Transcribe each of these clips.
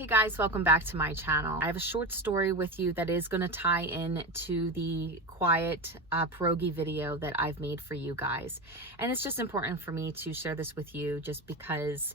Hey guys, welcome back to my channel. I have a short story with you that is going to tie in to the quiet pierogi video that I've made for you guys. And it's just important for me to share this with you just because,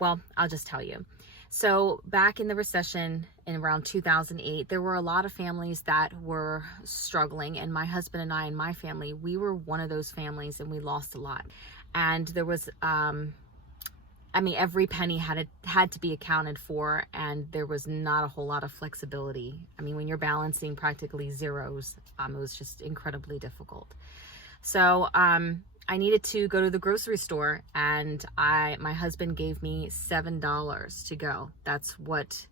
well, I'll just tell you. So back in the recession in around 2008, there were a lot of families that were struggling, and my husband and I and my family, we were one of those families, and we lost a lot. And there was, every penny had to be accounted for, and there was not a whole lot of flexibility. When you're balancing practically zeros, it was just incredibly difficult. So I needed to go to the grocery store, and my husband gave me $7 to go. That's what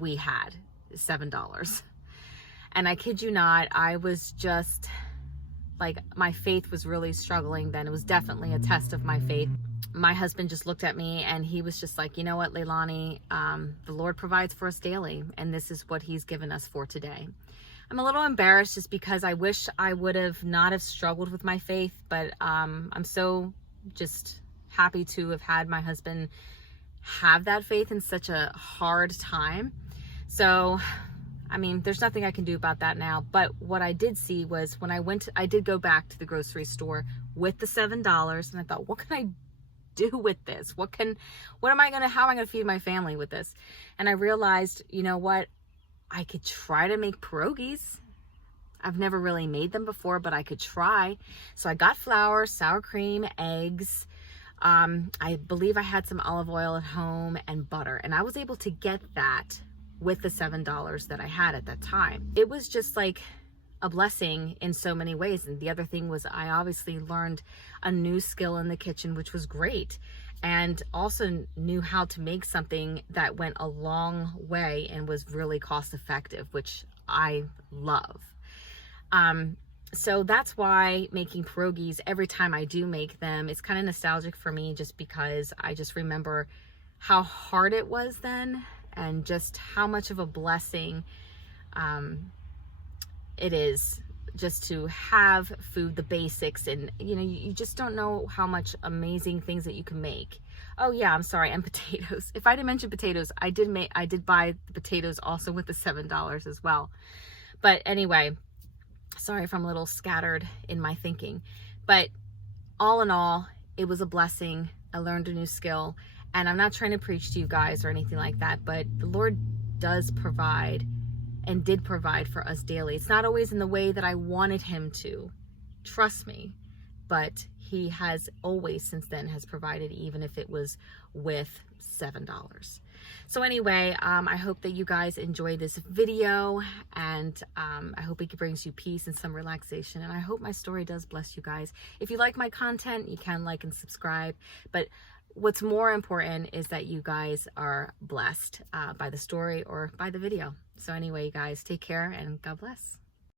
we had, $7. And I kid you not, I was just like, my faith was really struggling then. It was definitely a test of my faith. My husband just looked at me and he was just like, you know what, Leilani, the Lord provides for us daily, and this is what he's given us for today. I'm a little embarrassed just because I wish I would have not have struggled with my faith, but I'm so just happy to have had my husband have that faith in such a hard time. So there's nothing I can do about that now. But what I did see was when I did go back to the grocery store with the $7, and I thought, what can I do with this? How am I gonna feed my family with this? And I realized, you know what? I could try to make pierogies. I've never really made them before, but I could try. So I got flour, sour cream, eggs. I believe I had some olive oil at home and butter, and I was able to get that with the $7 that I had at that time. It was just like a blessing in so many ways. And the other thing was, I obviously learned a new skill in the kitchen, which was great, and also knew how to make something that went a long way and was really cost effective, which I love. So that's why making pierogies, every time I do make them, it's kind of nostalgic for me, just because I just remember how hard it was then, and just how much of a blessing it is just to have food, the basics, and you just don't know how much amazing things that you can make. Oh yeah, I'm sorry, and potatoes. If I didn't mention potatoes, I did buy the potatoes also with the $7 as well. But anyway, sorry if I'm a little scattered in my thinking, but all in all, it was a blessing. I learned a new skill, and I'm not trying to preach to you guys or anything like that, but the Lord does provide and did provide for us daily. It's not always in the way that I wanted him to, trust me, but he has always since then has provided, even if it was with $7. So anyway, I hope that you guys enjoy this video, and I hope it brings you peace and some relaxation, and I hope my story does bless you guys. If you like my content, you can like and subscribe, but what's more important is that you guys are blessed by the story or by the video. So anyway, you guys, take care and God bless.